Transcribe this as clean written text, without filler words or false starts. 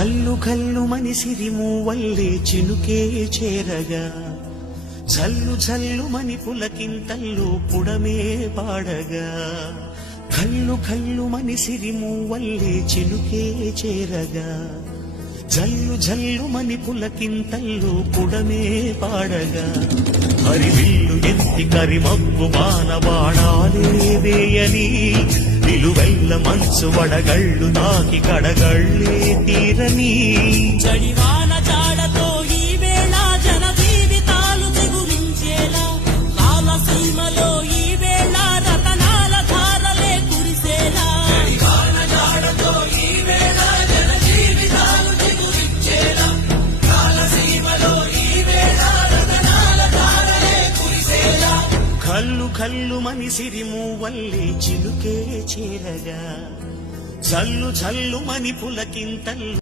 కల్లు కల్లు మని సిరిమూవల్లే చినుకే చేరగా జల్లు జల్లు మని పులకింతల్లు పుడమే పాడగా కల్లు కల్లు మని సిరిమూవల్లే చినుకే చేరగా జల్లు జల్లు మని పులకింతల్లు పుడమే పాడగా హరివిల్లు ఎత్తి కరిమబ్బు బాణబాణాలే వేయని నిలువెల్ల మనసు వడగళ్ళు తాకి కడగళ్ళే తీరని చడివాన జాడతో ఈ వేళ జన జీవితాలు తెగులించేలా కాలసీమలో ఈ వేళ రతనాల ధారలే కురిసేలా చడివాన జాడతో ఈ వేళ జన జీవితాలు తెగులించేలా కాలసీమలో ఈ వేళ రతనాల ధారలే కురిసేలా కల్లు కల్లు మని సిరిమూవల్లే చినుకే చేరగా జల్లు జల్లు మని పులకింతల్లు